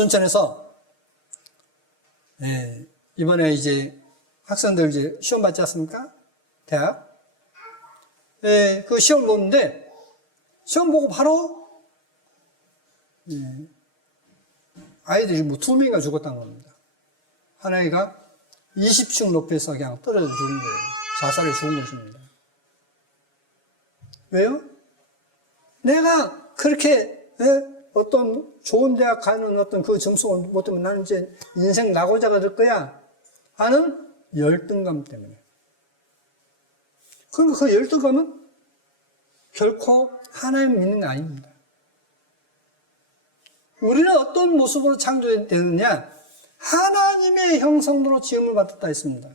순천에서 이번에 이제 학생들 이제 시험 받지 않습니까? 대학. 그 시험 보는데 시험 보고 바로 아이들이 뭐 2명이가 죽었다는 겁니다. 한 아이가 20층 높이에서 그냥 떨어져 죽은 거예요. 자살해 죽은 것입니다. 왜요? 내가 그렇게 어떤 좋은 대학 가는 어떤 그 점수가 못 되면 나는 이제 인생 낙오자가 될 거야 하는 열등감 때문에. 그러니까 그 열등감은 결코 하나님 믿는 게 아닙니다. 우리는 어떤 모습으로 창조되느냐? 하나님의 형상으로 지음을 받았다 했습니다.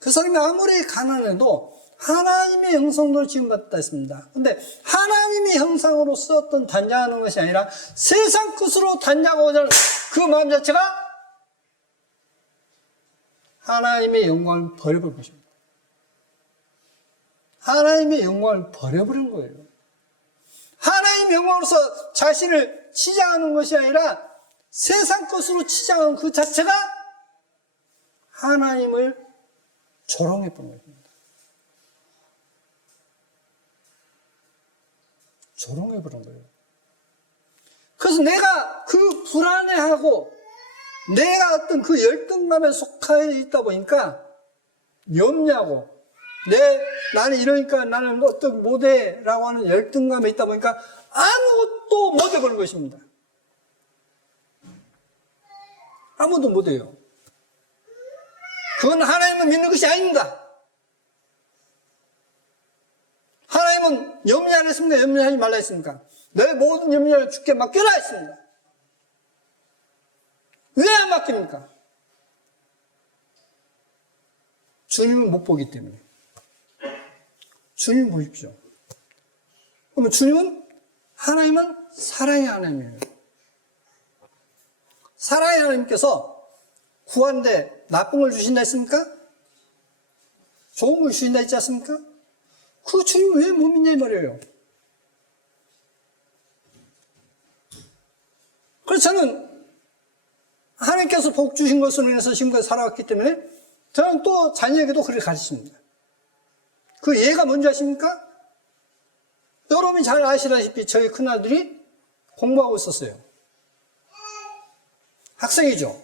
그 사람이 아무리 가난해도 하나님의 형상으로 지음받았다 했습니다. 근데 하나님의 형상으로 썼던 단장하는 것이 아니라 세상 끝으로 단장하고자 하는 그 마음 자체가 하나님의 영광을 버려버린 것입니다. 하나님의 영광을 버려버린 거예요. 하나님의 영광으로서 자신을 치장하는 것이 아니라 세상 것으로 치장하는 그 자체가 하나님을 조롱해버린 것입니다. 조롱해버린 거예요. 그래서 내가 그 불안해하고 내가 어떤 그 열등감에 속해 있다 보니까 염려하고 나는 이러니까 나는 어떤 못해라고 하는 열등감에 있다 보니까 아무것도 못해버린 것입니다. 아무도 못해요. 그건 하나님을 믿는 것이 아닙니다. 하나님은 염려하라 했습니까? 염려하지 말라 했습니까? 내 모든 염려를 주께 맡겨라 했습니다. 왜 안 맡깁니까? 주님은 못 보기 때문에. 주님 보십시오. 그러면 하나님은 사랑의 하나님이에요. 사랑의 하나님께서 구하는데 나쁜 걸 주신다 했습니까? 좋은 걸 주신다 했지 않습니까? 그 주님을 왜 못 믿냐 이 말이에요. 그래서 저는 하나님께서 복 주신 것으로 인해서 지금까지 살아왔기 때문에 저는 또 자녀에게도 그렇게 가르칩니다. 그 예가 뭔지 아십니까? 여러분이 잘 아시다시피 저희 큰아들이 공부하고 있었어요. 학생이죠.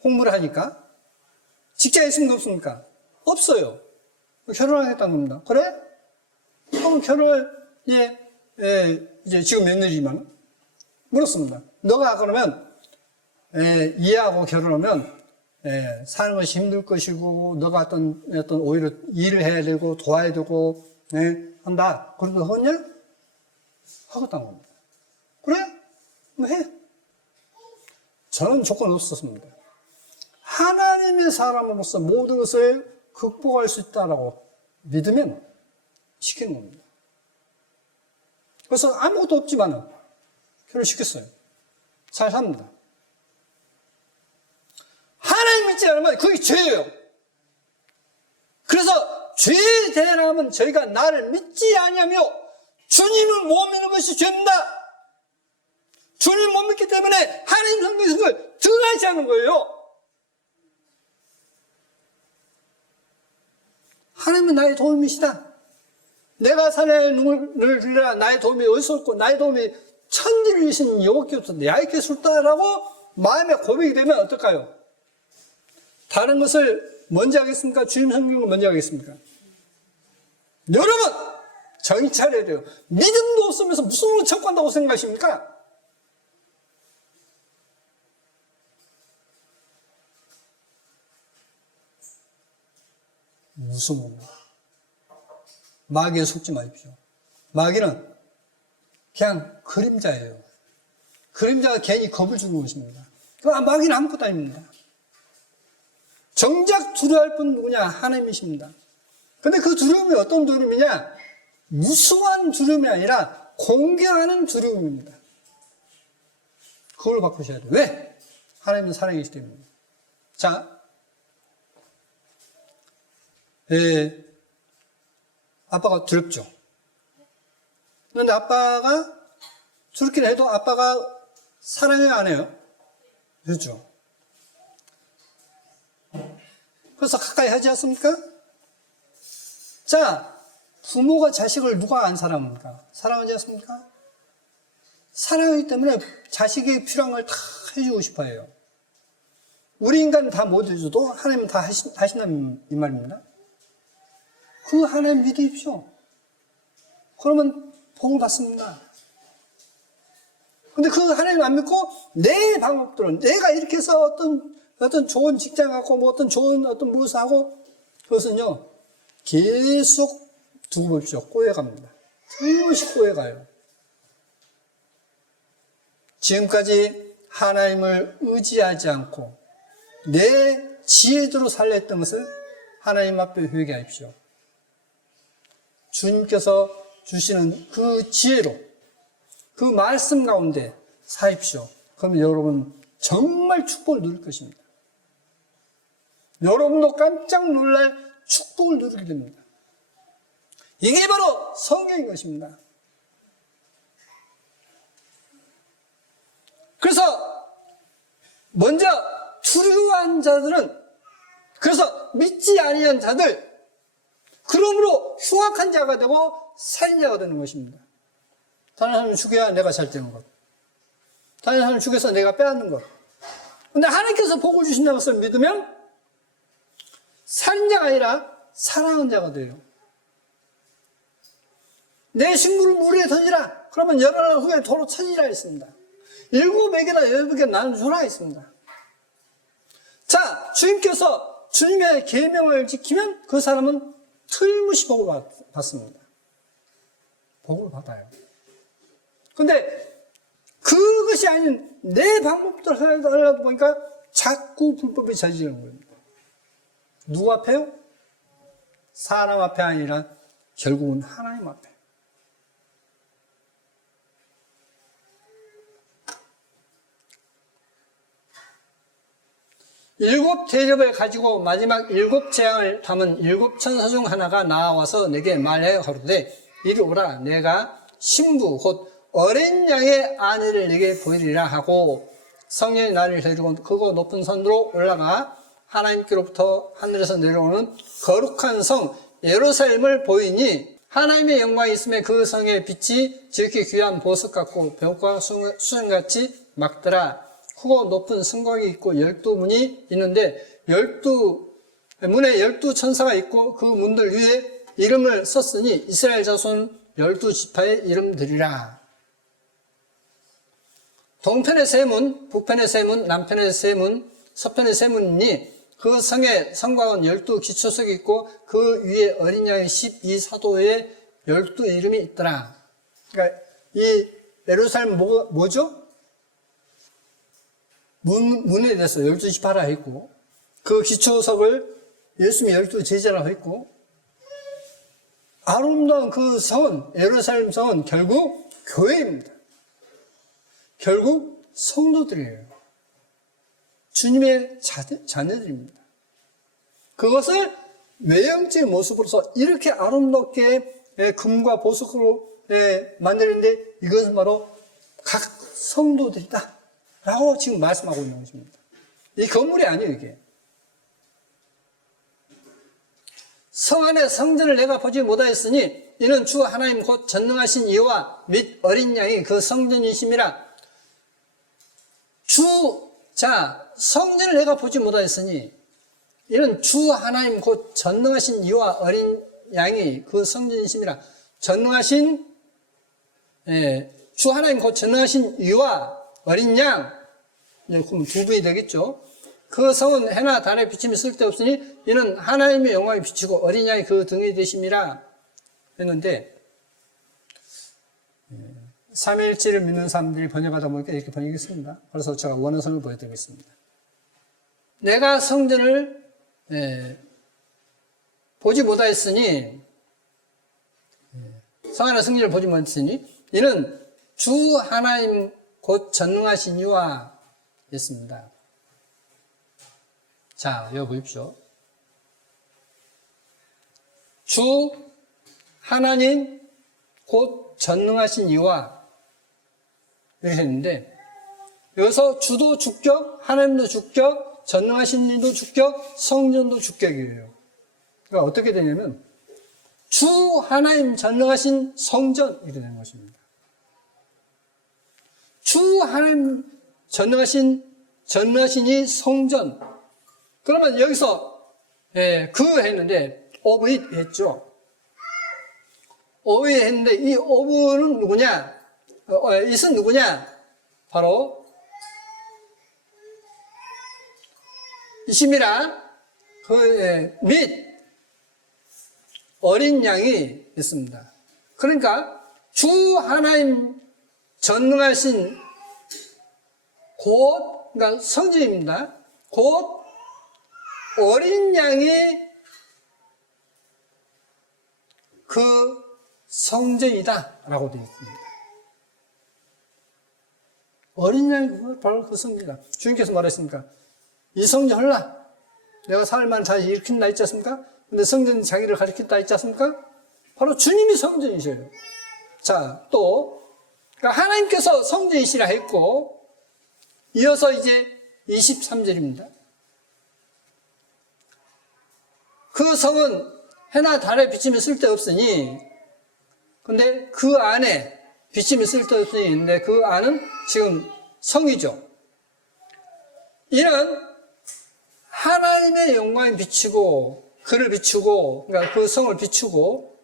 공부를 하니까. 직장에 있습니까? 없습니까? 없어요. 결혼하겠다는 겁니다. 그래? 그럼 이제 지금 며느리지만 물었습니다. 너가 그러면 이해하고 결혼하면 사는 것이 힘들 것이고 너가 어떤 오히려 일을 해야 되고 도와야 되고 한다. 그래도 하겠냐? 하겠다는 겁니다. 그래? 뭐 해. 저는 조건 없었습니다. 하나님의 사람으로서 모든 것을 극복할 수 있다라고 믿으면 시키는 겁니다. 그래서 아무것도 없지만 결혼시켰어요. 잘 삽니다. 하나님 믿지 않으면 그게 죄예요. 그래서 죄에 대하면 저희가 나를 믿지 아니하며 주님을 못 믿는 것이 죄입니다. 주님을 못 믿기 때문에 하나님 성경을 드러나지 않는 거예요. 하나님은 나의 도움이시다. 내가 산에 눈을 들라 나의 도움이 어디서 올고 나의 도움이 천지를 이신 여호와께로부터 내게 sul다라고 마음에 고백이 되면 어떨까요? 다른 것을 먼저 하겠습니까? 주님 성경을 먼저 하겠습니까? 여러분 정신 차려야 돼요. 믿음도 없으면서 무슨 일을 척한다고 생각하십니까? 무슨 겁니다. 마귀에 속지 마십시오. 마귀는 그냥 그림자예요. 그림자가 괜히 겁을 주는 것입니다. 마귀는 아무것도 아닙니다. 정작 두려워할 분 누구냐? 하나님이십니다. 근데 그 두려움이 어떤 두려움이냐? 무수한 두려움이 아니라 공경하는 두려움입니다. 그걸 바꾸셔야 돼요. 왜? 하나님은 사랑이시기 때문에. 자, 아빠가 두렵죠. 그런데 아빠가 저렇게 해도 아빠가 사랑해요, 안 해요? 그렇죠. 그래서 가까이 하지 않습니까? 자, 부모가 자식을 누가 안 사랑합니까? 사랑하지 않습니까? 사랑하기 때문에 자식에게 필요한 걸 다 해주고 싶어 해요. 우리 인간은 다 못 해줘도 하나님은 다 하신다는 이 말입니다. 그 하나님 믿으십시오. 그러면 복을 받습니다. 근데 그 하나님 안 믿고 내 방법들은 내가 이렇게 해서 어떤 좋은 직장 갖고 뭐 어떤 좋은 어떤 무엇을 하고 그것은요 계속 두고 봅시오. 꼬여갑니다. 틀림없이 꼬여가요. 지금까지 하나님을 의지하지 않고 내 지혜대로 살렸던 것을 하나님 앞에 회개하십시오. 주님께서 주시는 그 지혜로 그 말씀 가운데 사십시오. 그러면 여러분 정말 축복을 누릴 것입니다. 여러분도 깜짝 놀랄 축복을 누리게 됩니다. 이게 바로 성경인 것입니다. 그래서 먼저 두려워한 자들은 그래서 믿지 아니한 자들 그러므로 흉악한 자가 되고 살인자가 되는 것입니다. 다른 사람을 죽여야 내가 잘 되는 것. 다른 사람을 죽여서 내가 빼앗는 것. 근데 하나님께서 복을 주신다는 것을 믿으면 살인자가 아니라 사랑하는 자가 돼요. 내 식물을 물에 던지라. 그러면 열흘 후에 도로 쳐지라 했습니다. 7에게나 8개 나눠주라 했습니다. 자, 주님께서 주님의 계명을 지키면 그 사람은 틀림없이 복을 받습니다. 복을 받아요. 근데 그것이 아닌 내 방법대로 하려다 보니까 자꾸 불법이 저지르는 겁니다. 누구 앞에요? 사람 앞에 아니라 결국은 하나님 앞에. 일곱 대접을 가지고 마지막 7 재앙을 담은 7 천사 중 하나가 나와서 내게 말하여 가로되 이리 오라 내가 신부 곧 어린 양의 아내를 내게 보이리라 하고 성령이 나를 데리고 크고 높은 산으로 올라가 하나님께로부터 하늘에서 내려오는 거룩한 성 예루살렘을 보이니 하나님의 영광이 있음에 그 성의 빛이 지극히 귀한 보석 같고 벽과 수정같이 막더라. 크고 높은 성곽이 있고 12문이 있는데 12문에 12천사가 있고 그 문들 위에 이름을 썼으니 이스라엘 자손 12지파의 이름들이라. 동편의 세 문, 북편의 세 문, 남편의 세 문, 서편의 세 문이니 그 성에 성곽은 12기초석이 있고 그 위에 어린 양의 12사도의 12 이름이 있더라. 그러니까 이 예루살렘 뭐죠? 문에 대해서 12지파라 했고 그 기초석을 예수님이 12제자라고 했고 아름다운 그 성은 예루살렘 성은 결국 교회입니다. 결국 성도들이에요. 주님의 자녀들입니다. 그것을 외형적인 모습으로서 이렇게 아름답게 금과 보석으로 만드는데 이것은 바로 각 성도들이다 라고 지금 말씀하고 있는 것입니다. 이 건물이 아니에요, 이게. 성 안에 성전을 내가 보지 못하였으니 이는 주 하나님 곧 전능하신 이와 및 어린 양이 그 성전이심이라. 성전을 내가 보지 못하였으니 이는 주 하나님 곧 전능하신 이와 어린 양이 그 성전이심이라. 전능하신 주 하나님 곧 전능하신 이와 어린 양, 그럼 두 분이 되겠죠. 그 성은 해나 달의 비침이 쓸데없으니 이는 하나님의 영광이 비치고 어린 양이 그 등이 되심이라 했는데 삼위일체를 믿는 사람들이 번역하다 보니까 이렇게 번역했습니다. 그래서 제가 원어선을 보여드리겠습니다. 내가 성전을 보지 못하였으니 성 안의 성전을 보지 못했으니 이는 주 하나님 곧 전능하신 이와 였습니다. 자, 여기 보십시오. 주 하나님 곧 전능하신 이와 이렇게 했는데, 여기서 주도 주격, 하나님도 주격, 전능하신 이도 주격, 성전도 주격이에요. 그러니까 어떻게 되냐면, 주 하나님 전능하신 성전, 이렇게 되는 것입니다. 주 하나님 전능하신이 성전. 그러면 여기서, 그 했는데, 오브 잇 했죠. 오브 잇 했는데, 이 오브는 누구냐? 잇은 누구냐? 바로, 이심이라, 및, 어린 양이 있습니다. 그러니까, 주 하나님 전능하신 곧, 그러니까 성전입니다. 곧, 어린 양이 그 성전이다. 라고 되어 있습니다. 어린 양이 바로 그 성전이다. 주님께서 말했습니까? 이 성전 헐라. 내가 사흘만 다시 일으킨다 했지 않습니까? 근데 성전 자기를 가리킨다 했지 않습니까? 바로 주님이 성전이셔요. 자, 또, 그러니까 하나님께서 성전이시라 했고, 이어서 이제 23절입니다. 그 성은 해나 달에 비침이 쓸데없으니, 근데 그 안에 비침이 쓸데없으니 있는데 그 안은 지금 성이죠. 이는 하나님의 영광에 비추고, 그를 비추고, 그러니까 그 성을 비추고,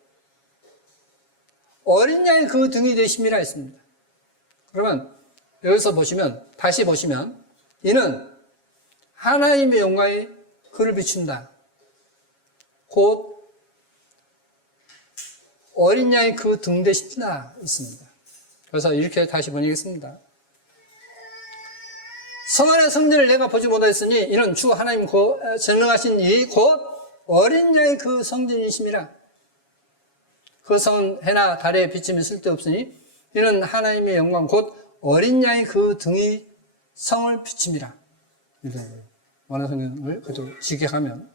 어린 양이 그 등이 되심이라 했습니다. 그러면 여기서 보시면, 다시 보시면, 이는 하나님의 영광에 그를 비춘다. 곧 어린 양이 그 등 되시다 있습니다. 그래서 이렇게 다시 번역했습니다. 성 안의 성전을 내가 보지 못하였으니 이는 주 하나님 전능하신 이 곧 어린 양이 그 성전이심이라. 그 성은 해나 달에 비침이 쓸데없으니 이는 하나님의 영광 곧 어린 양이 그 등이 성을 비침이라. 원어성경을 그대로 직역하면,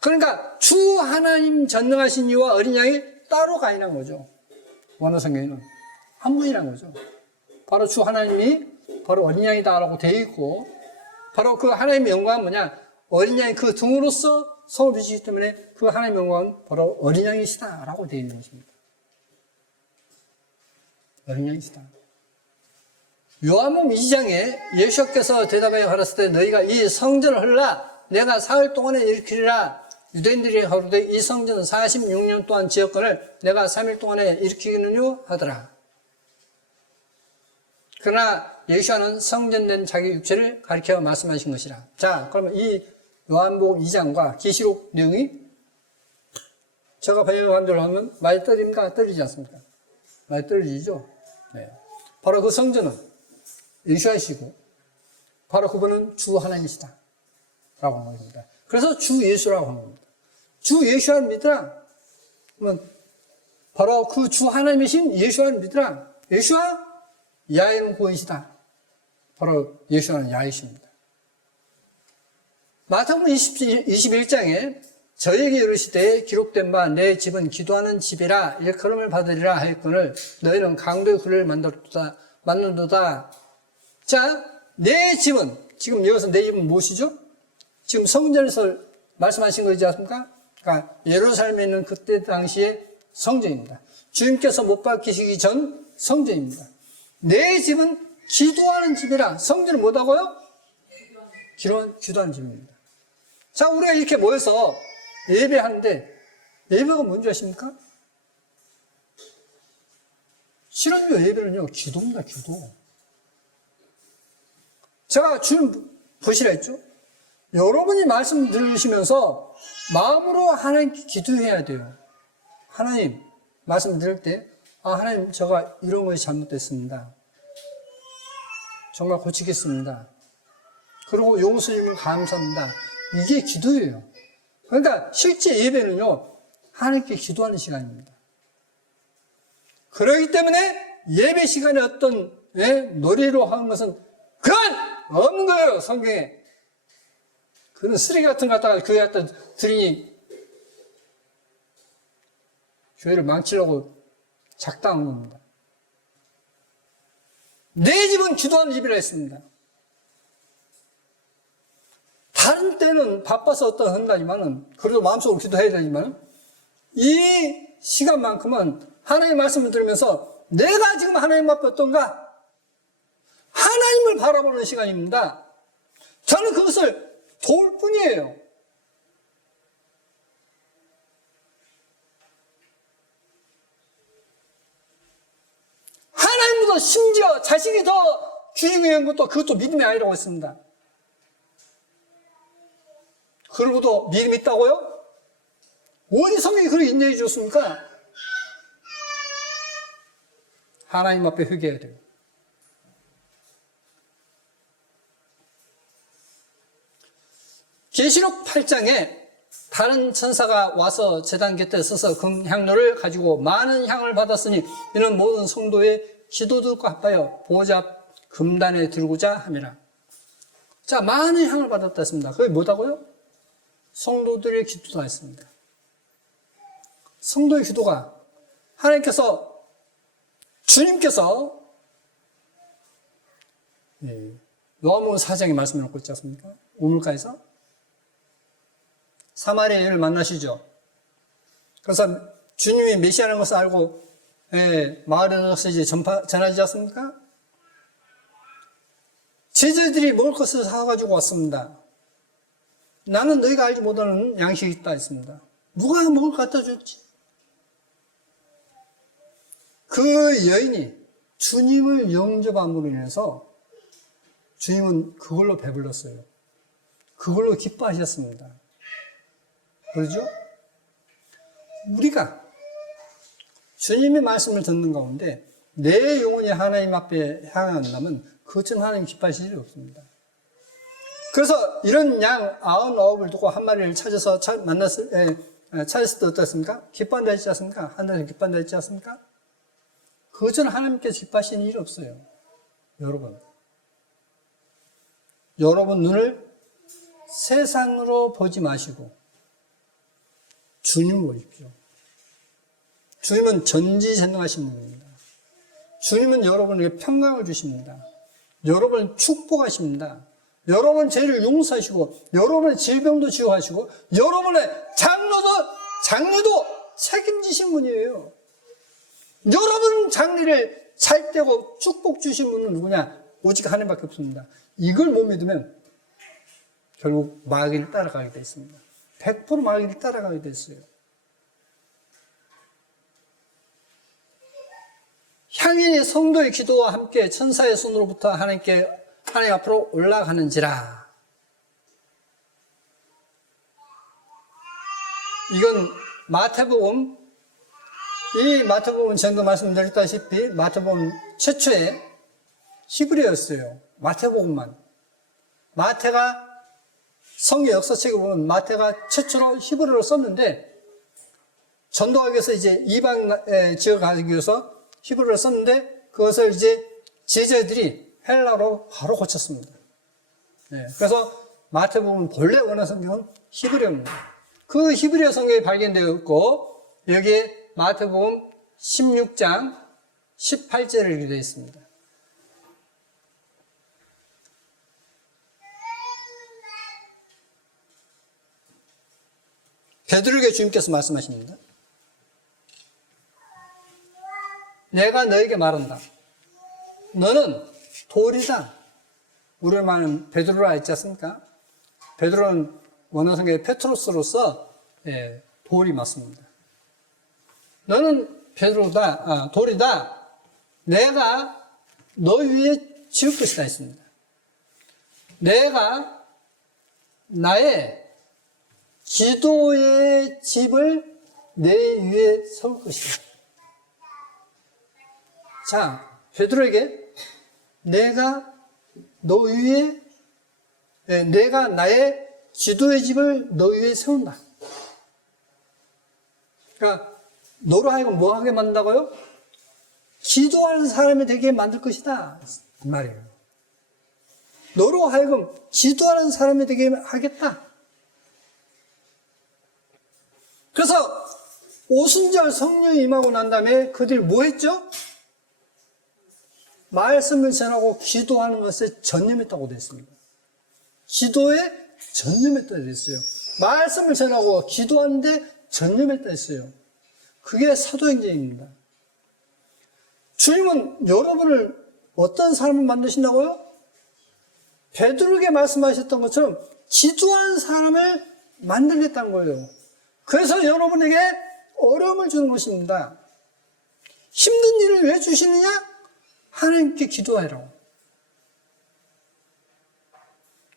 그러니까 주 하나님 전능하신 이와 어린 양이 따로가 아니란 거죠. 원어성경에는 한 분이란 거죠. 바로 주 하나님이 바로 어린 양이다라고 되어 있고, 바로 그 하나님의 영광은 뭐냐? 어린 양이 그 등으로서 성을 비추기 때문에 그 하나님의 영광은 바로 어린 양이시다라고 되어 있는 것입니다. 어린 양이시다. 요한복음 2장에 예수께서 대답하여 가라사대 때 너희가 이 성전을 헐라 내가 사흘 동안에 일으키리라. 유대인들이 가로되 이 성전은 46년 동안 지었거늘 내가 3일 동안에 일으키겠느냐 하더라. 그러나 예수와는 성전된 자기 육체를 가리켜 말씀하신 것이라. 자, 그러면 이 요한복음 2장과 계시록 내용이 제가 번역한 대로 하면 많이 떨립니까? 떨리지 않습니까? 많이 떨리죠? 네. 바로 그 성전은 예수이시고 바로 그분은 주 하나님이시다 라고 하는 겁니다. 그래서 주 예수라고 하는 겁니다. 주 예수를 믿으라. 그러면 바로 그 주 하나님이신 예수를 믿으라. 예수와 야훼는 구원이시다. 바로 예수는 야훼십니다. 마태복음 21장에 저에게 이르시되 기록된 바 내 집은 기도하는 집이라 일컬음을 받으리라 하였거늘 너희는 강도의 굴을 만든도다. 자, 내 집은, 지금 여기서 내 집은 무엇이죠? 지금 성전에서 말씀하신 거지 않습니까? 그러니까 예루살렘에 있는 그때 당시의 성전입니다. 주님께서 못 박히시기 전 성전입니다. 내 집은 기도하는 집이라. 성전은 뭐라고요? 기도하는 집입니다. 자, 우리가 이렇게 모여서 예배하는데 예배가 뭔지 아십니까? 실은요, 예배는요, 기도입니다, 기도. 제가 주님 보시라 했죠? 여러분이 말씀 들으시면서 마음으로 하나님께 기도해야 돼요. 하나님, 말씀 들을 때, 하나님, 제가 이런 것이 잘못됐습니다. 정말 고치겠습니다. 그리고 용서님을 감사합니다. 이게 기도예요. 그러니까 실제 예배는요, 하나님께 기도하는 시간입니다. 그렇기 때문에 예배 시간에 어떤 노래로 하는 것은 그건 없는 거예요, 성경에. 그런 쓰레기 같은 거 갖다가 교회 갖다 들이니 교회를 망치려고 작당한 겁니다. 내 집은 기도하는 집이라 했습니다. 다른 때는 바빠서 어떤 한다지만은, 그래도 마음속으로 기도해야 되지만, 이 시간만큼은 하나님의 말씀을 들으면서 내가 지금 하나님 앞에 어떤가? 하나님을 바라보는 시간입니다. 저는 그것을 도울 뿐이에요. 하나님보다 심지어 자식이 더 주인공인 것도 그것도 믿음이 아니라고 했습니다. 그러고도 믿음이 있다고요? 어디 성경이 그렇게 인정해 주셨습니까? 하나님 앞에 회개해야 돼요. 계시록 8장에 다른 천사가 와서 제단 곁에 서서 금향로를 가지고 많은 향을 받았으니 이는 모든 성도의 기도들과 합하여 보좌 앞 금단에 들고자 함이라. 자, 많은 향을 받았다 했습니다. 그게 뭐다고요? 성도들의 기도다 했습니다. 성도의 기도가 하나님께서 주님께서 요한복음 4장에 말씀해 놓고 있지 않습니까? 우물가에서 사마리아 여인을 만나시죠. 그래서 주님이 메시아라는 것을 알고 마을에 나가서 이제 전하지 않습니까? 제자들이 먹을 것을 사가지고 왔습니다. 나는 너희가 알지 못하는 양식이 있다 했습니다. 누가 먹을 것 갖다 줬지? 그 여인이 주님을 영접함으로 인해서 주님은 그걸로 배불렀어요. 그걸로 기뻐하셨습니다. 그렇죠? 우리가 주님의 말씀을 듣는 가운데 내 영혼이 하나님 앞에 향한다면 그것처럼 하나님 기뻐하실 일이 없습니다. 그래서 이런 양 99을 두고 한 마리를 찾아서 찾았을 때 어떻습니까? 기뻐한다 했지 않습니까? 하나님 기뻐한다 했지 않습니까? 그것처럼 하나님께서 기뻐하시는 일이 없어요. 여러분 눈을 세상으로 보지 마시고 주님을 보십시오. 주님은 전지전능하신 분입니다. 주님은 여러분에게 평강을 주십니다. 여러분을 축복하십니다. 여러분 죄를 용서하시고 여러분의 질병도 치유하시고 여러분의 장래도 책임지신 분이에요. 여러분 장래를 잘 떼고 축복 주신 분은 누구냐? 오직 하나님밖에 없습니다. 이걸 못 믿으면 결국 마귀를 따라가게 돼 있습니다. 100% 마귀를 따라가게 됐어요. 향인이 성도의 기도와 함께 천사의 손으로부터 하나님 앞으로 올라가는지라. 이건 마태복음, 이 마태복음은 전도 말씀드렸다시피 마태복음 최초의 히브리어였어요. 마태복음만. 마태가 성경 역사책을 보면 마태가 최초로 히브리어로 썼는데 전도하기 위해서 이제 이방 지역을 가기 위해서 히브리어를 썼는데 그것을 이제 제자들이 헬라로 바로 고쳤습니다. 그래서 마태복음 본래 원어 성경은 히브리어입니다. 그 히브리어 성경이 발견되어 있고 여기에 마태복음 16장 18절을 이렇게 되어 있습니다. 베드로에게 주님께서 말씀하십니다. 내가 너에게 말한다. 너는 돌이다. 우리를 말하는 베드로라 했지 않습니까? 베드로는 원어성경의 페트로스로서 돌이 맞습니다. 너는 베드로다, 돌이다. 내가 너 위에 지을 것이다 했습니다. 내가 나의 기도의 집을 내 위에 세울 것이다. 자, 베드로에게 내가 너 위에, 내가 나의 기도의 집을 너 위에 세운다. 그러니까 너로 하여금 뭐 하게 만든다고요? 기도하는 사람이 되게 만들 것이다. 그 말이에요. 너로 하여금 기도하는 사람이 되게 하겠다. 그래서 오순절 성령이 임하고 난 다음에 그들이 뭐 했죠? 말씀을 전하고 기도하는 것에 전념했다고 되어 있습니다. 기도에 전념했다 되어 있어요. 말씀을 전하고 기도하는데 전념했다 했어요. 그게 사도행전입니다. 주님은 여러분을 어떤 사람을 만드신다고요? 베드로에게 말씀하셨던 것처럼 기도하는 사람을 만들겠다는 거예요. 그래서 여러분에게 어려움을 주는 것입니다. 힘든 일을 왜 주시느냐? 하나님께 기도하라고.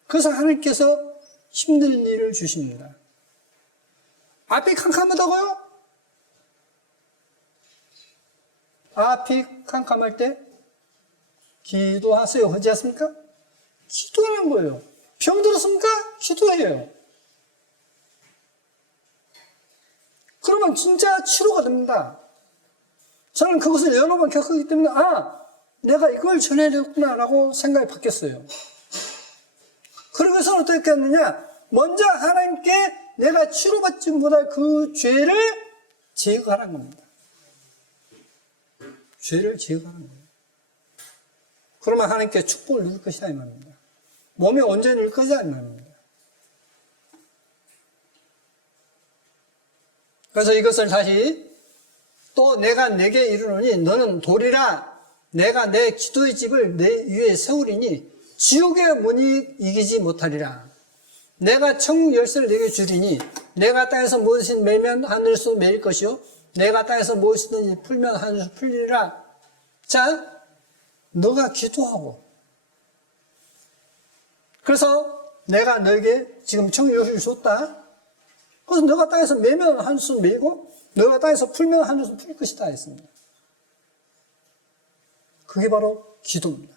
그래서 하나님께서 힘든 일을 주십니다. 앞이 캄캄하다고요? 앞이 캄캄할 때 기도하세요. 그렇지 않습니까? 기도하는 거예요. 병 들었습니까? 기도해요. 그러면 진짜 치료가 됩니다. 저는 그것을 여러 번 겪었기 때문에 내가 이걸 전해야 되겠구나 라고 생각이 바뀌었어요. 그러고 해서 어떻게 했느냐? 먼저 하나님께 내가 치료받지 못할 그 죄를 제거하라는 겁니다. 죄를 제거하는 거예요. 그러면 하나님께 축복을 누릴 것이다 이 말입니다. 몸에 온전히 누릴 것이다 이 말입니다. 그래서 이것을 다시 또 내가 내게 이르노니 너는 도리라 내가 내 기도의 집을 내 위에 세우리니 지옥의 문이 이기지 못하리라. 내가 천국 열쇠를 내게 주리니 내가 땅에서 무엇이 매면 하늘에서 매일 것이요 내가 땅에서 무엇이든지 풀면 하늘에서 풀리리라. 자, 너가 기도하고 그래서 내가 너에게 지금 천국 열쇠를 줬다. 그래서 너가 땅에서 매면 하늘에서 매이고 너가 땅에서 풀면 하늘에서 풀 것이다 했습니다. 그게 바로 기도입니다.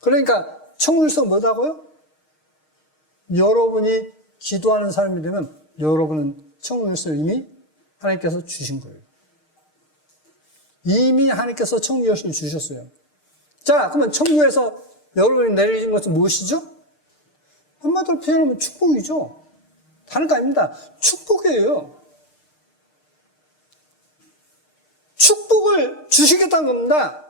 그러니까 천국 열쇠가 뭐다고요? 여러분이 기도하는 사람이 되면 여러분은 천국 열쇠를 이미 하나님께서 주신 거예요. 이미 하나님께서 천국 열쇠를 주셨어요. 자, 그러면 천국에서 여러분이 내리신 것은 무엇이죠? 한마디로 표현하면 축복이죠. 다른 거 아닙니다. 축복이에요. 축복을 주시겠다는 겁니다.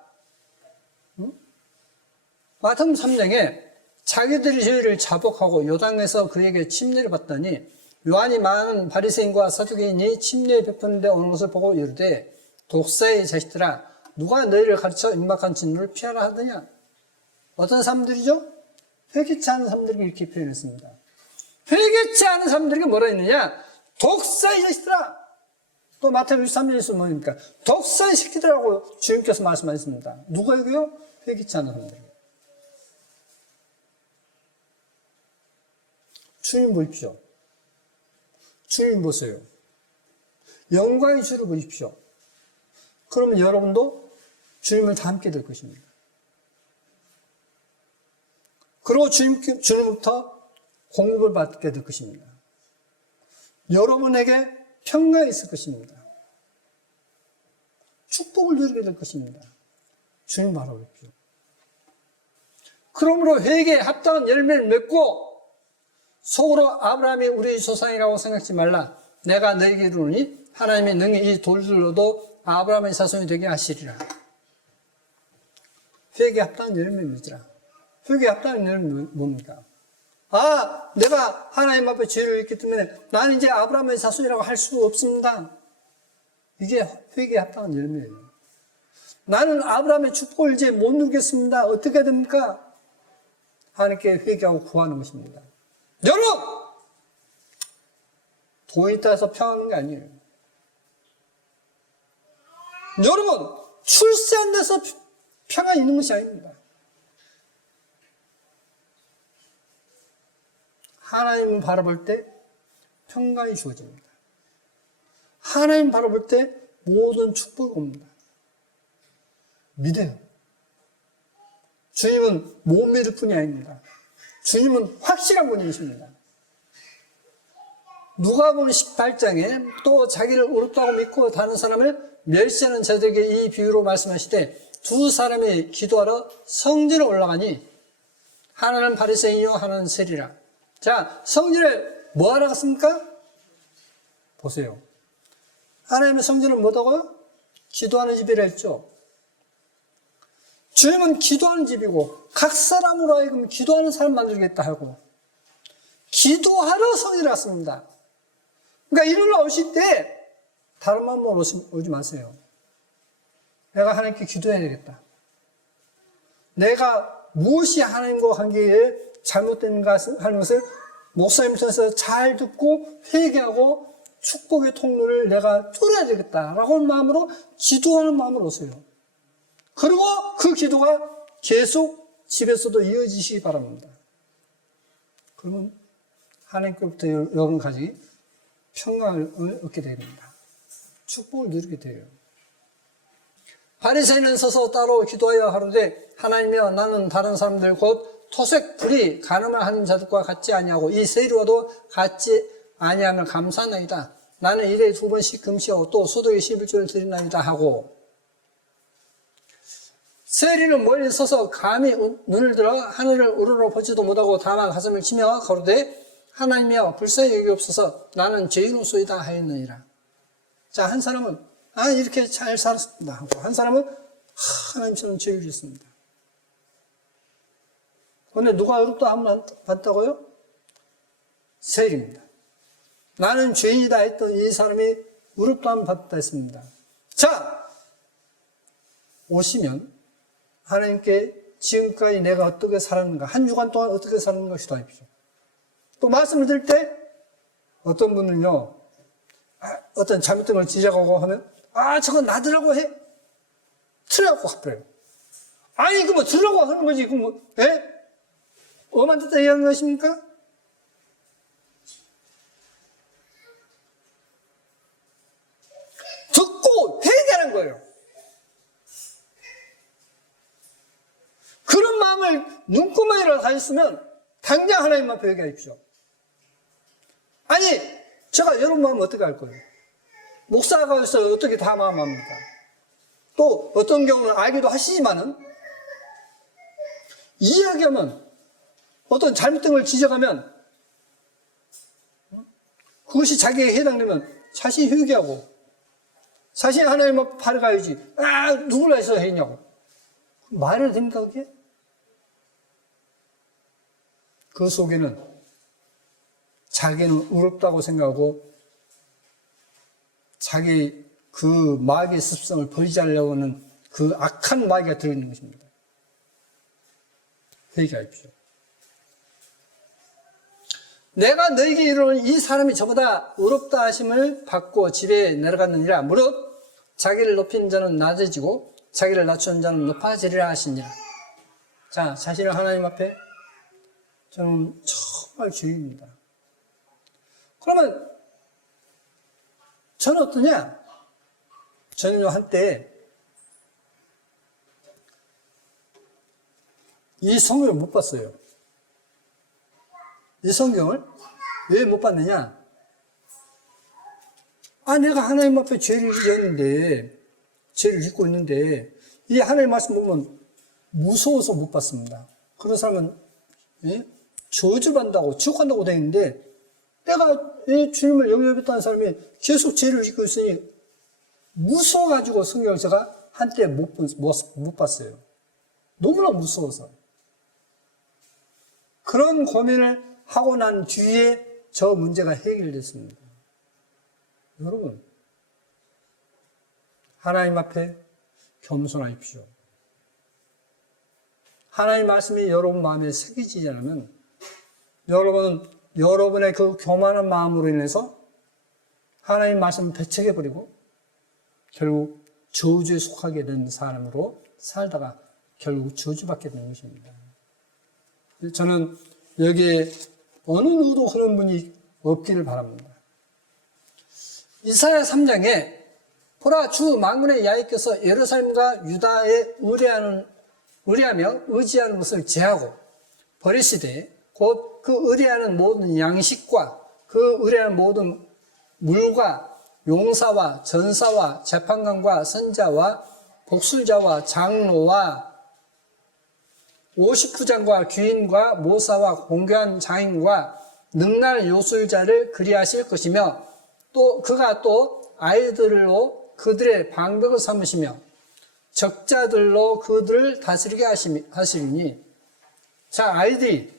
마태복음 3장에 자기들이 저희를 자복하고 요단에서 그에게 침례를 받더니 요한이 많은 바리새인과 사두개인이 침례 베푸는데 오는 것을 보고 이르되 독사의 자식들아 누가 너희를 가르쳐 임박한 진노를 피하라 하더냐. 어떤 사람들이죠? 회개치 않은 사람들에게 이렇게 표현했습니다. 회개치 않은 사람들에게 뭐라 했느냐? 독사의 자식들아. 또 마태복음 23장에서 뭡니까? 독사의 새끼들이라고 주님께서 말씀하셨습니다. 누가에게요? 회개치 않은 사람들. 주님 보십시오. 주님 보세요. 영광의 주를 보십시오. 그러면 여러분도 주님을 닮게 될 것입니다. 그리고 주님부터 공급을 받게 될 것입니다. 여러분에게 평강이 있을 것입니다. 축복을 누리게 될 것입니다. 주님 바라보십시오. 그러므로 회개에 합당한 열매를 맺고 속으로 아브라함이 우리 조상이라고 생각지 말라. 내가 너에게 이르노니 하나님이 능히 이 돌들로도 아브라함의 자손이 되게 하시리라. 회개에 합당한 열매를 맺으라. 회개에 합당한 열매는 뭡니까? 내가 하나님 앞에 죄를 했기 때문에 나는 이제 아브라함의 자손이라고 할 수 없습니다. 이게 회개에 합당한 열매예요. 나는 아브라함의 축복을 이제 못 누리겠습니다. 어떻게 됩니까? 하나님께 회개하고 구하는 것입니다. 여러분! 돈이 따라서 평하는 게 아니에요. 여러분! 출세 안 돼서 평화 있는 것이 아닙니다. 하나님을 바라볼 때 평강이 주어집니다. 하나님 바라볼 때 모든 축복이 옵니다. 믿어요. 주님은 못 믿을 뿐이 아닙니다. 주님은 확실한 분이십니다. 누가복음 18장에 또 자기를 옳다고 믿고 다른 사람을 멸시하는 자들에게 이 비유로 말씀하시되 두 사람이 기도하러 성전에 올라가니 하나는 바리새인이요 하나는 세리라. 자, 성전에 뭐 하러 갔습니까? 보세요. 하나님의 성전은 뭐다고요? 기도하는 집이라 했죠. 주님은 기도하는 집이고 각 사람으로 하여금 기도하는 사람 만들겠다 하고 기도하러 성에 왔습니다. 그러니까 일요일날 오실 때 다른 마음으로 오지 마세요. 내가 하나님께 기도해야 되겠다. 내가 무엇이 하나님과 관계에 잘못된가 하는 것을 목사님 통해서 잘 듣고 회개하고 축복의 통로를 내가 뚫어야 되겠다라고 하는 마음으로 기도하는 마음으로 오세요. 그리고 그 기도가 계속 집에서도 이어지시기 바랍니다. 그러면 하나님께로부터 여러분까지 평강을 얻게 됩니다. 축복을 누리게 돼요. 바리새인은 서서 따로 기도하여 하루되 하나님이여 나는 다른 사람들 곧 토색 불이 간음을 하는 자들과 같지 아니하고 이 세리와도 같지 아니하면 감사하나이다. 나는 일에 2번씩 금시하고 또 소득의 11조를 드리나이다 하고 세리는 멀리 서서 감히 눈을 들어 하늘을 우러러 보지도 못하고 다만 가슴을 치며 가로되 하나님이여 불쌍히 여기옵소서 나는 죄인으로소이다 하였느니라. 자, 한 사람은 이렇게 잘 살았습니다 하고 한 사람은 하나님처럼 죄를 짓습니다. 그런데 누가 의롭다 함을 받다고요? 세리입니다. 나는 죄인이다 했던 이 사람이 의롭다 함을 받았다 했습니다. 자, 오시면 하나님께 지금까지 내가 어떻게 살았는가, 한 주간 동안 어떻게 살았는가 기도하십시오. 또 말씀을 드릴 때 어떤 분은요, 어떤 잘못된 걸 지적하고 하면 저건 나더라고 해. 틀라고 합해요. 아니 뭐 들으라고 하는 거지. 뭐, 엄한 뜻 얘기하는 것입니까? 듣고 회개하는 거예요. 그런 마음을 눈구멍이라도 가졌으면 당장 하나님 앞에 회개하십시오. 아니, 제가 여러분 마음 어떻게 할 거예요? 목사가 있어서 어떻게 다 마음합니까? 또 어떤 경우는 알기도 하시지만은 이야기하면 어떤 잘못된 걸 지적하면 그것이 자기에게 해당되면 자신이 회개하고 자신이 하나님 앞에 발을 가야지. 누굴 해서 했냐고. 말이 됩니까 그게? 그 속에는 자기는 의롭다고 생각하고 자기 그 마귀의 습성을 버리자려고 하는 그 악한 마귀가 들어있는 것입니다. 회개하십시오. 내가 너에게 이르노니 이 사람이 저보다 의롭다 하심을 받고 집에 내려갔느니라. 무릇 자기를 높이는 자는 낮아지고 자기를 낮추는 자는 높아지리라 하시니라. 자, 자신을 하나님 앞에 저는 정말 죄인입니다. 그러면 저는 어떠냐? 저는 한때 이 성경을 못 봤어요. 이 성경을 왜 못 봤느냐? 내가 하나님 앞에 죄를 지었는데, 죄를 짓고 있는데, 이 하나님 말씀 보면 무서워서 못 봤습니다. 그런 사람은, 저주받는다고, 지옥간다고 되어 있는데, 내가 주님을 영접했다는 사람이 계속 죄를 짓고 있으니, 무서워가지고 성경을 제가 한때 못 봤어요. 너무나 무서워서. 그런 고민을 하고 난 뒤에 저 문제가 해결됐습니다. 여러분, 하나님 앞에 겸손하십시오. 하나님 말씀이 여러분 마음에 새겨지지 않으면 여러분의 그 교만한 마음으로 인해서 하나님 말씀을 배척해버리고 결국 저주에 속하게 된 사람으로 살다가 결국 저주받게 되는 것입니다. 저는 여기에 어느 누구도 그런 분이 없기를 바랍니다. 이사야 3장에 보라 주 만군의 야훼께서 예루살렘과 유다에 의뢰하며 의지하는 것을 제하고 버리시되 곧 그 의뢰하는 모든 양식과 그 의뢰하는 모든 물과 용사와 전사와 재판관과 선자와 복술자와 장로와 50부장과 귀인과 모사와 공교한 장인과 능날 요술자를 그리하실 것이며 또 그가 또 아이들로 그들의 방백을 삼으시며 적자들로 그들을 다스리게 하시리니. 자, 아이들이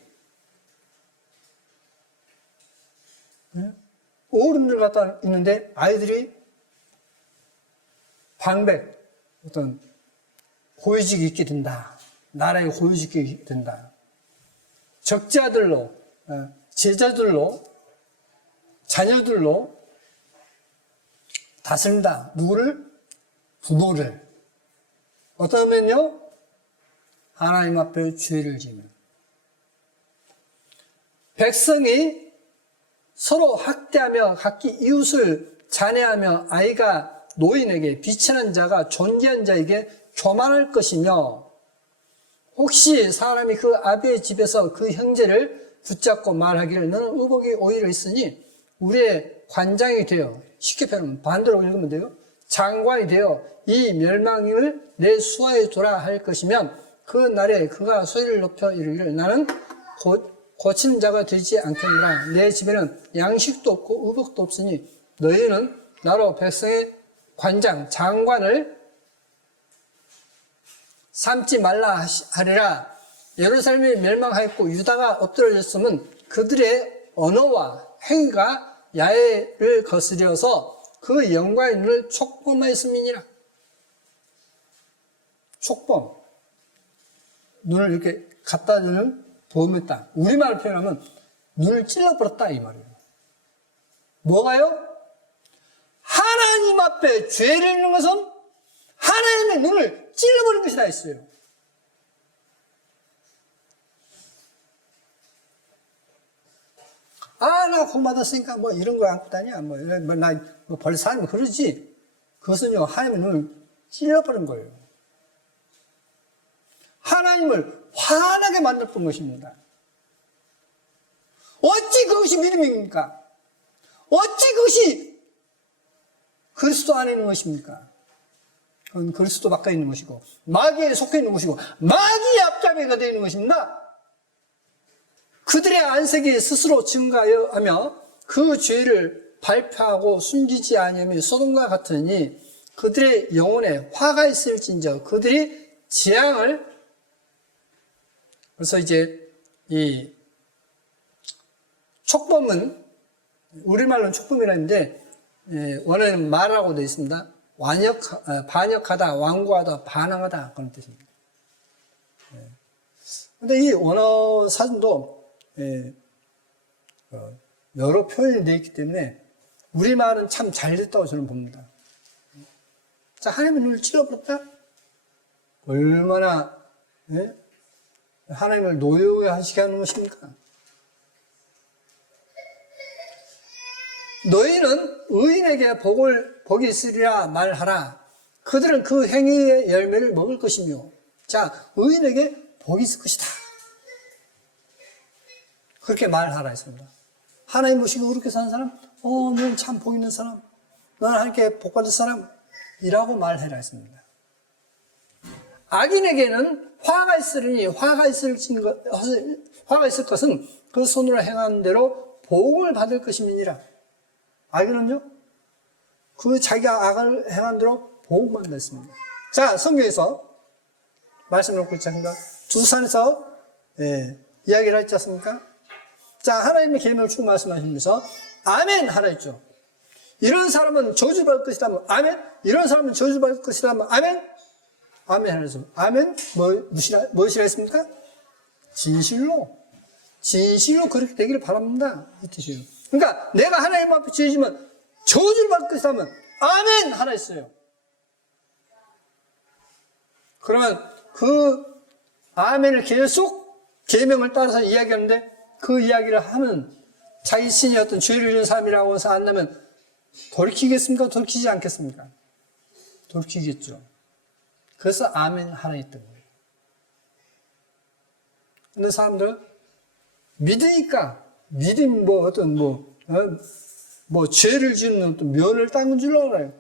어른들 갖다 있는데 아이들이 방백, 어떤 고위직이 있게 된다. 나라의 고위직이 있게 된다. 적자들로, 제자들로, 자녀들로 다스린다. 누구를? 부모를. 어떠면요? 하나님 앞에 죄를 지면. 백성이 서로 학대하며 각기 이웃을 잔해하며 아이가 노인에게 비치는 자가 존귀한 자에게 교만할 것이며, 혹시 사람이 그 아비의 집에서 그 형제를 붙잡고 말하기를 너는 의복이 오히려 있으니 우리의 관장이 되어, 쉽게 표현하면 반대로 읽으면 돼요. 장관이 되어 이 멸망을 내 수하에 두라 할 것이면 그 날에 그가 소리를 높여 이르기를 나는 고치는 자가 되지 않겠느라. 내 집에는 양식도 없고 의복도 없으니 너희는 나로 백성의 관장, 장관을 삼지 말라 하리라. 예루살렘이 멸망하였고 유다가 엎드러졌으면 그들의 언어와 행위가 야훼를 거스려서 그 영광의 눈을 촉범하였음이니라. 촉범. 눈을 이렇게 갖다 주는 범했다. 우리말로 표현하면 눈을 찔러버렸다 이 말이에요. 뭐가요? 하나님 앞에 죄를 짓는 것은 하나님의 눈을 찔러버린 것이다 했어요. 나 복 받았으니까 뭐 이런 거 안고 다냐? 나 벌써 살면 그러지. 그것은요, 하나님의 눈을 찔러버린 거예요. 하나님을 화나게 만들었던 것입니다. 어찌 그것이 믿음입니까? 어찌 그것이 그리스도 안에 있는 것입니까? 그건 그리스도 밖에 있는 것이고 마귀에 속해 있는 것이고 마귀의 앞잡이가 되어 있는 것입니다. 그들의 안색이 스스로 증가하며 그 죄를 발표하고 숨기지 아니하며 소돔과 같으니 그들의 영혼에 화가 있을진저 그들이 재앙을. 그래서 이제 이 촉범은 우리말로는 촉범이라 했는데 원어에는 말하고 되어 있습니다. 반역하다, 완고하다, 반항하다 그런 뜻입니다. 그런데 이 원어 사전도 여러 표현이 되어 있기 때문에 우리말은 참 잘 됐다고 저는 봅니다. 자, 하나님의 눈을 찔러버렸다? 얼마나 하나님을 노여워게 하시게 하는 것입니까? 너희는 의인에게 복이 있으리라 말하라. 그들은 그 행위의 열매를 먹을 것이며. 자, 의인에게 복이 있을 것이다. 그렇게 말하라 했습니다. 하나님 모시고 그렇게 사는 사람, 너는 참 복 있는 사람, 너는 하나님께 복 받을 사람이라고 말해라 했습니다. 악인에게는 화가 있으리니 화가 있을 것은 그 손으로 행한 대로 복을 받을 것임이니라. 악인은요? 그 자기가 악을 행한 대로 복을 받았습니다. 자, 성경에서 말씀을 놓고 있지 않습니까? 두산에서 이야기를 했지 않습니까? 자, 하나님의 계명을 쭉 말씀하시면서 아멘 하라 했죠. 이런 사람은 저주받을 것이다 하면 아멘. 이런 사람은 저주받을 것이다 하면 아멘. 아멘 하라 했습니다. 아멘 무엇이라 했습니까? 진실로 그렇게 되기를 바랍니다. 이 뜻이에요. 그러니까 내가 하나님 앞에 죄지면 저주를 받을 것이다 하면 아멘 하라 했어요. 그러면 그 아멘을 계속 계명을 따라서 이야기하는데 그 이야기를 하면 자기 신이 어떤 죄를 지은 사람이라고 해서 안다면 돌이키겠습니까? 돌이키지 않겠습니까? 돌이키겠죠. 그래서 아멘 하라 했던 거예요. 근데 사람들은 믿으니까 믿음 죄를 짓는 어떤 면을 닦는 줄 알아요.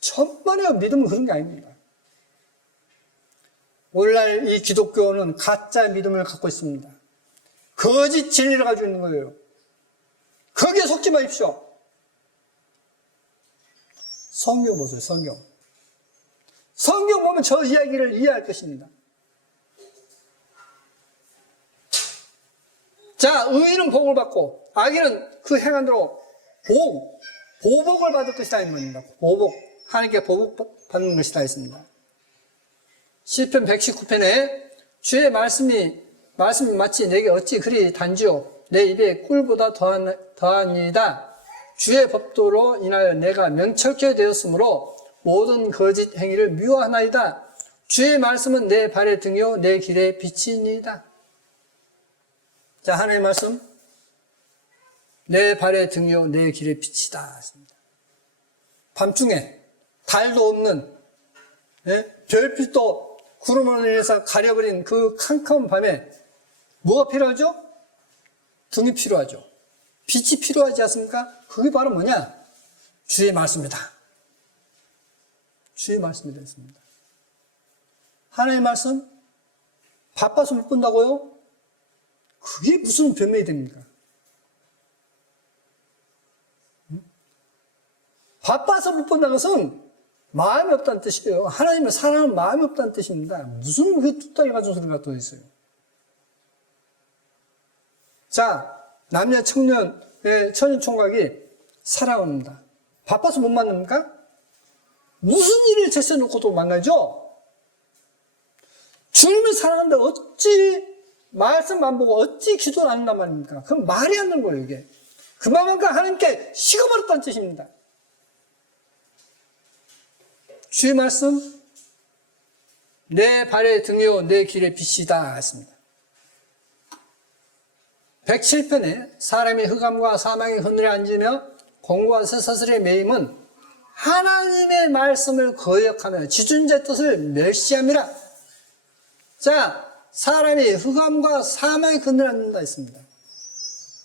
천만에 믿음은 그런 게 아닙니다. 오늘날 이 기독교는 가짜 믿음을 갖고 있습니다. 거짓 진리를 가지고 있는 거예요. 거기에 속지 마십시오. 성경 보세요, 성경. 성경 보면 저 이야기를 이해할 것입니다. 자, 의인은 복을 받고 악인은 그 행한대로 보복을 받을 것이다 이 말입니다. 보복, 하나님께 보복 받는 것이다 했습니다. 시편 119편에 주의 말씀이 마치 내게 어찌 그리 단지요 내 입에 꿀보다 더하니이다. 주의 법도로 인하여 내가 명철케 되었으므로 모든 거짓 행위를 미워하나이다. 주의 말씀은 내 발의 등이요 내 길의 빛이니이다. 자, 하나님의 말씀, 내 발의 등이요 내 길의 빛이다. 밤중에 달도 없는, 별빛도 구름으로 인해서 가려버린 그 캄캄한 밤에 뭐가 필요하죠? 등이 필요하죠. 빛이 필요하지 않습니까? 그게 바로 뭐냐? 주의 말씀이다. 주의 말씀이 되었습니다. 하나님의 말씀, 바빠서 못 본다고요? 그게 무슨 변명이 됩니까? 바빠서 못 본다는 것은 마음이 없다는 뜻이에요. 하나님을 사랑하는 마음이 없다는 뜻입니다. 무슨 그 뚝딱이 가진 소리가 또 있어요. 자, 남녀 청년의 청년총각이 사랑합니다. 바빠서 못 만납니까? 무슨 일을 제쳐놓고도 만나죠? 주님을 사랑한다 어찌 말씀 안 보고 어찌 기도를 안 한단 말입니까? 그럼 말이 안 되는 거예요, 이게. 그만큼 하나님께 식어버렸다는 뜻입니다. 주의 말씀, 내 발의 등이요, 내 길의 빛이다 했습니다. 107편에 사람이 흑암과 사망의 그늘에 앉으며 공고한 쇠사슬에 매임은 하나님의 말씀을 거역하며 지존자의 뜻을 멸시함이라. 자, 사람이 흑암과 사망의 그늘에 앉는다 했습니다.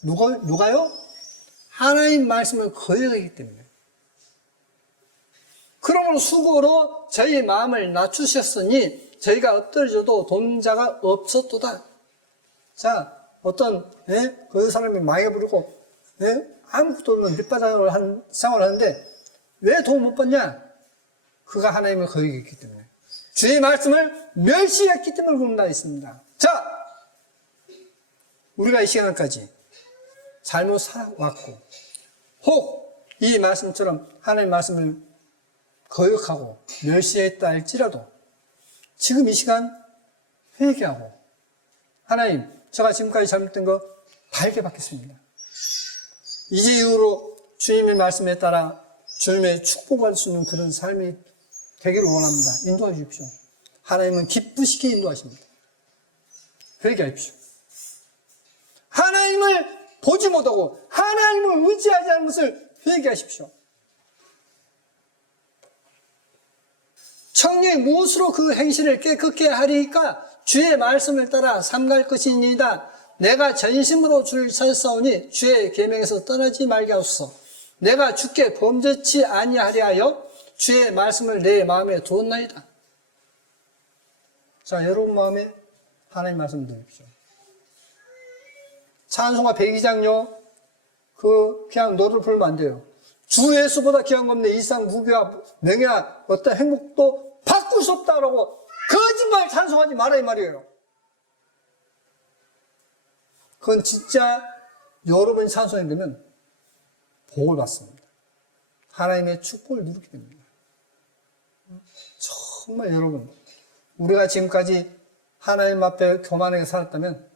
누가요? 하나님 말씀을 거역하기 때문에. 그러므로 수고로 저희 마음을 낮추셨으니 저희가 엎드려져도 돕자가 없었도다. 자, 어떤 그 사람이 망해버리고 아무것도 없는 밑바닥을 한 생활을 하는데 왜 도움 못 받냐? 그가 하나님을 거역했기 때문에. 주의 말씀을 멸시했기 때문에 그런다 했습니다. 자, 우리가 이 시간까지 잘못 살아왔고 혹 이 말씀처럼 하나님의 말씀을 거역하고 멸시했다 할지라도 지금 이 시간 회개하고 하나님, 제가 지금까지 잘못된 거 달게 받겠습니다. 이제 이후로 주님의 말씀에 따라 주님의 축복받을 수 있는 그런 삶이 되기를 원합니다. 인도해 주십시오. 하나님은 기쁘시게 인도하십니다. 회개하십시오. 하나님을 보지 못하고 하나님을 의지하지 않는 것을 회개하십시오. 청년이 무엇으로 그 행실을 깨끗게 하리까? 주의 말씀을 따라 삼갈 것이니이다. 내가 전심으로 주를 찾사오니 주의 계명에서 떠나지 말게 하소서. 내가 주께 범죄치 아니하려 하여 주의 말씀을 내 마음에 두었나이다. 자, 여러분 마음에 하나님 말씀 드립시오. 찬송가 102장요. 그냥 노래를 부르면 안 돼요. 주 예수보다 귀한 건 없네. 이상 무교와 명예나 어떤 행복도 바꿀 수 없다라고 거짓말 찬송하지 말아 이 말이에요. 그건 진짜 여러분이 찬송이 되면 복을 받습니다. 하나님의 축복을 누리게 됩니다. 정말 여러분, 우리가 지금까지 하나님 앞에 교만하게 살았다면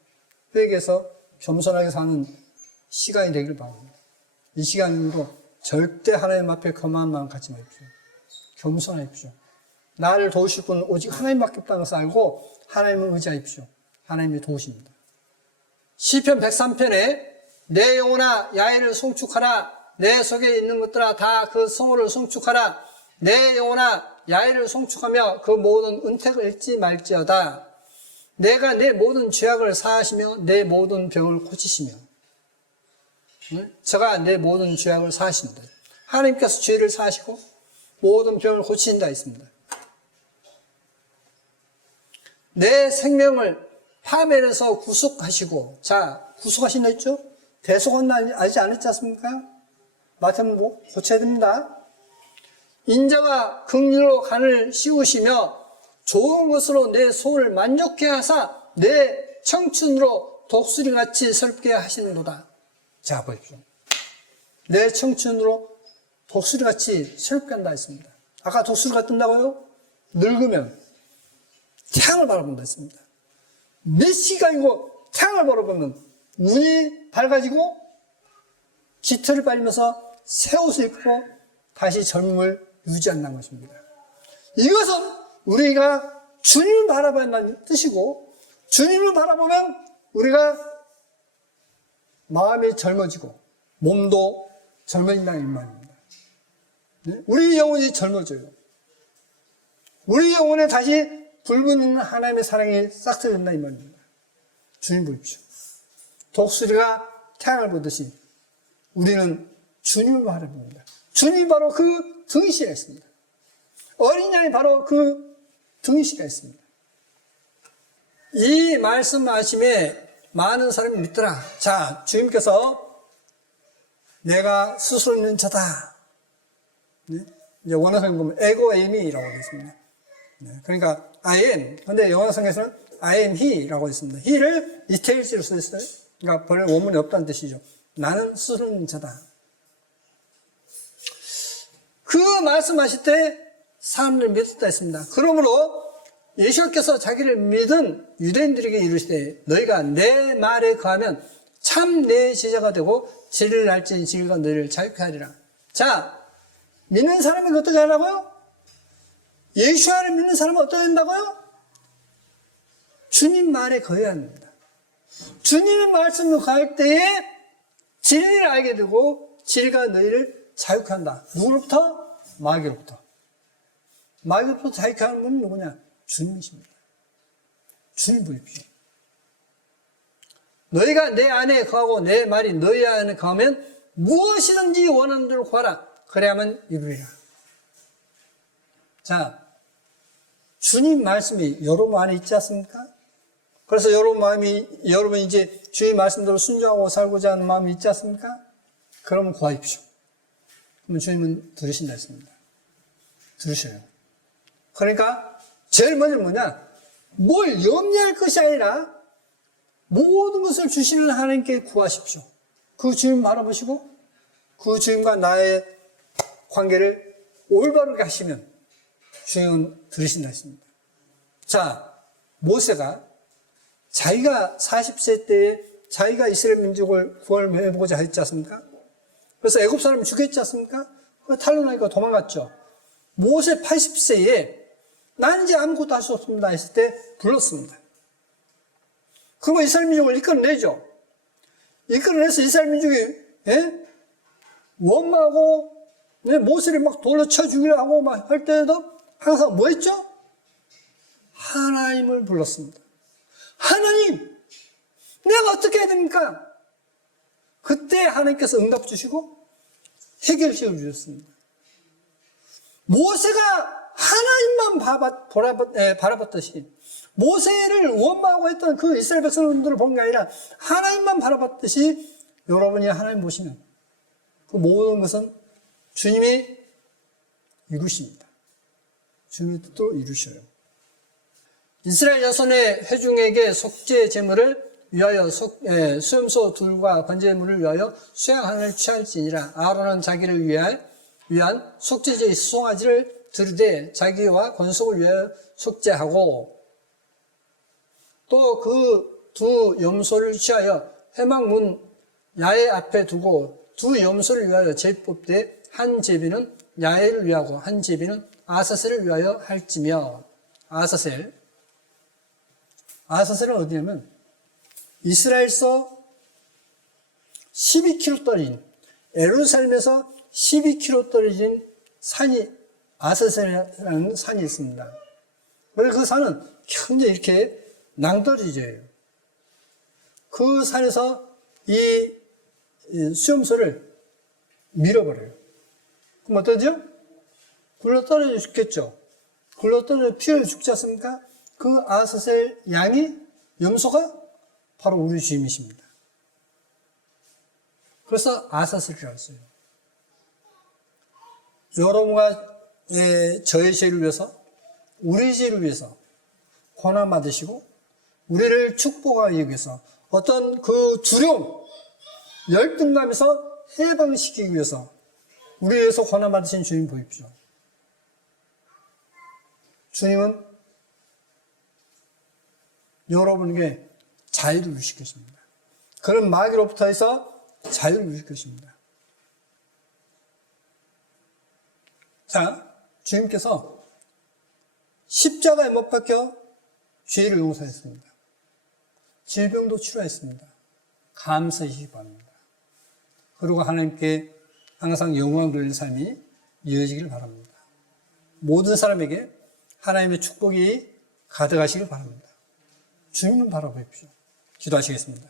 회개해서 겸손하게 사는 시간이 되길 바랍니다. 이 시간으로 절대 하나님 앞에 교만한 마음 갖지 마십시오. 겸손하십시오. 나를 도우실 분은 오직 하나님밖에 없다는 것을 알고 하나님을 의지하십시오. 하나님이 도우십니다. 시편 103편에 내 영혼아 야훼를 송축하라. 내 속에 있는 것들아 다 그 성호를 송축하라. 내 영혼아 야훼를 송축하며 그 모든 은택을 잊지 말지어다. 내가 내 모든 죄악을 사하시며 내 모든 병을 고치시며. 제가 내 모든 죄악을 사하신다. 하나님께서 죄를 사하시고 모든 병을 고치신다 했습니다. 내 생명을 파멸해서 구속하시고, 자, 구속하신다 했죠? 대속은 아직 안 했지 않습니까? 마태복음 고쳐야 됩니다. 인자와 긍휼로 간을 씌우시며 좋은 것으로 내 소를 만족해 하사 내 청춘으로 독수리같이 슬프게 하시는도다. 자, 보십시오. 내 청춘으로 독수리같이 슬프게 한다 했습니다. 아까 독수리가 뜬다고요? 늙으면 태양을 바라본다 했습니다. 몇 시간이고 태양을 바라보면 눈이 밝아지고 깃털을 빨리면서 새 옷을 입고 다시 젊음을 유지한다는 것입니다. 이것은 우리가 주님을 바라본다는 뜻이고, 주님을 바라보면 우리가 마음이 젊어지고 몸도 젊어진다는 말입니다. 우리 영혼이 젊어져요. 우리 영혼에 다시 불붙는 하나님의 사랑이 싹트는다 이 말입니다. 주님 보십시오. 독수리가 태양을 보듯이 우리는 주님을 바라봅니다. 주님이 바로 그 등이시라 했습니다. 어린 양이 바로 그 등이시라 했습니다. 이 말씀하심에 많은 사람이 믿더라. 자, 주님께서 내가 스스로 있는 자다. 네? 이제 원어성에 보면 에고 에미라고 하겠습니다. 네, 그러니까 I am. 근데 영어성에서는 I am he라고 했습니다. he를 이테일스로 써있어요. 그러니까 본래 원문에 없다는 뜻이죠. 나는 스스로 있는 자다. 그 말씀하실 때 사람들이 믿었다 했습니다. 그러므로 예수께서 자기를 믿은 유대인들에게 이르시되 너희가 내 말에 거하면 참 내 제자가 되고 진리를 알지니 진리가 너희를 자유케 하리라. 자, 믿는 사람이 어떻게 하라고요? 예수를 믿는 사람은 어떻게 된다고요? 주님 말에 거해야 합니다. 주님의 말씀을 거할 때에 진리를 알게 되고 진리가 너희를 자유케 한다. 누구로부터? 마귀로부터. 마귀로부터 자유케 하는 분은 누구냐? 주님이십니다. 주님 보십시오. 너희가 내 안에 거하고 내 말이 너희 안에 거하면 무엇이든지 원하는 대로 구하라. 그래야만 이루리라. 자, 주님 말씀이 여러분 안에 있지 않습니까? 그래서 여러분 이제 주님 말씀대로 순종하고 살고자 하는 마음이 있지 않습니까? 그러면 구하십시오. 그러면 주님은 들으신다 했습니다. 들으셔요. 그러니까 제일 먼저 뭐냐? 뭘 염려할 것이 아니라 모든 것을 주시는 하나님께 구하십시오. 그 주님 바라보시고 그 주님과 나의 관계를 올바르게 하시면 주님은 들으신다 했습니다. 자, 모세가 자기가 40세 때에 자기가 이스라엘 민족을 구원해보고자 했지 않습니까? 그래서 애굽 사람을 죽였지 않습니까? 탈로나니까 도망갔죠. 모세 80세에 난 이제 아무것도 할 수 없습니다 했을 때 불렀습니다. 그러면 이스라엘 민족을 이끌어내죠. 이끌어내서 이스라엘 민족이 원망하고 모세를 막 돌로 쳐 죽이려 하고 막 할 때도 항상 뭐 했죠? 하나님을 불렀습니다. 하나님, 내가 어떻게 해야 됩니까? 그때 하나님께서 응답 주시고 해결책을 주셨습니다. 모세가 하나님만 바라봤듯이 모세를 원망하고 했던 그 이스라엘 백성들을 본 게 아니라 하나님만 바라봤듯이 여러분이 하나님 보시면 그 모든 것은 주님이 이루십니다. 주님의 뜻도 이루셔요. 이스라엘 자손의 회중에게 속죄 제물을 위하여 수염소 둘과 번제물을 위하여 수양 하나를 취할지니라. 아론은 자기를 위한 속죄제의 수송아지를 들되 자기와 권속을 위하여 속죄하고 또 그 두 염소를 취하여 회막문 야외 앞에 두고 두 염소를 위하여 제비 뽑되 한 제비는 야외를 위하고 한 제비는 아사셀을 위하여 할지며. 아사셀은 어디냐면 이스라엘서 12km 떨어진 예루살렘에서 12km 떨어진 산이 아사셀이라는 산이 있습니다. 그래서 그 산은 굉장히 이렇게 낭떠러지예요. 그 산에서 이 수염소를 밀어버려요. 그럼 어떠죠? 굴러 떨어져 죽겠죠. 굴러 떨어져 피해 죽지 않습니까? 그 아사셀 양이 염소가 바로 우리 주님이십니다. 그래서 아사셀이라고 했어요. 여러분과 저의 죄를 위해서, 우리 죄를 위해서 고난 받으시고 우리를 축복하기 위해서 어떤 그 두려움, 열등감에서 해방시키기 위해서 우리 위해서 고난 받으신 주님 보십시오. 주님은 여러분에게 자유를 주실 것입니다. 그런 마귀로부터 해서 자유를 주실 것입니다. 자, 주님께서 십자가에 못 박혀 죄를 용서했습니다. 질병도 치료했습니다. 감사하시기 바랍니다. 그리고 하나님께 항상 영광 돌릴 삶이 이어지길 바랍니다. 모든 사람에게 하나님의 축복이 가득하시길 바랍니다. 주님을 바라보십시오. 기도하시겠습니다.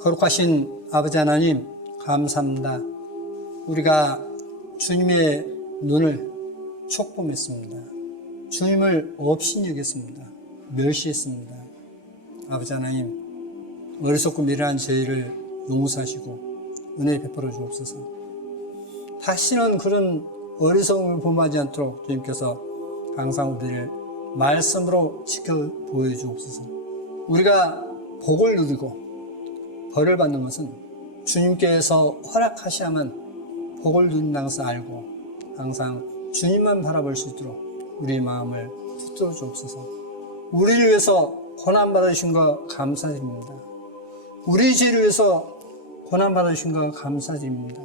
거룩하신 아버지 하나님, 감사합니다. 우리가 주님의 눈을 촉범했습니다. 주님을 없이 여겼습니다. 멸시했습니다. 아버지 하나님, 어리석고 미련한 죄를 용서하시고 은혜 베풀어 주옵소서. 다시는 그런 어리석음을 범하지 않도록 주님께서 항상 우리를 말씀으로 지켜 보여주옵소서. 우리가 복을 누리고 벌을 받는 것은 주님께서 허락하셔야만 복을 누린다는 것을 알고 항상 주님만 바라볼 수 있도록 우리의 마음을 붙들어 주옵소서. 우리를 위해서 고난받으신 것 감사드립니다. 우리 죄를 위해서 고난받으신 것 감사드립니다.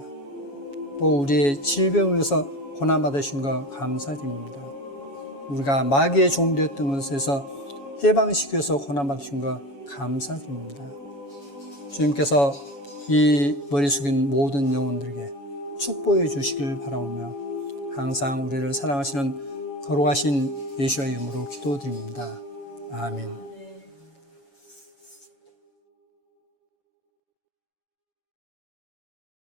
또 우리의 질병을 위해서 고난받으신 것 감사드립니다. 우리가 마귀의 종되었던 것에서 해방시켜서 고난받으신 것 감사드립니다. 주님께서 이 머리 숙인 모든 영혼들에게 축복해 주시길 바라오며 항상 우리를 사랑하시는 거룩하신 예수의 이름으로 기도드립니다. 아멘.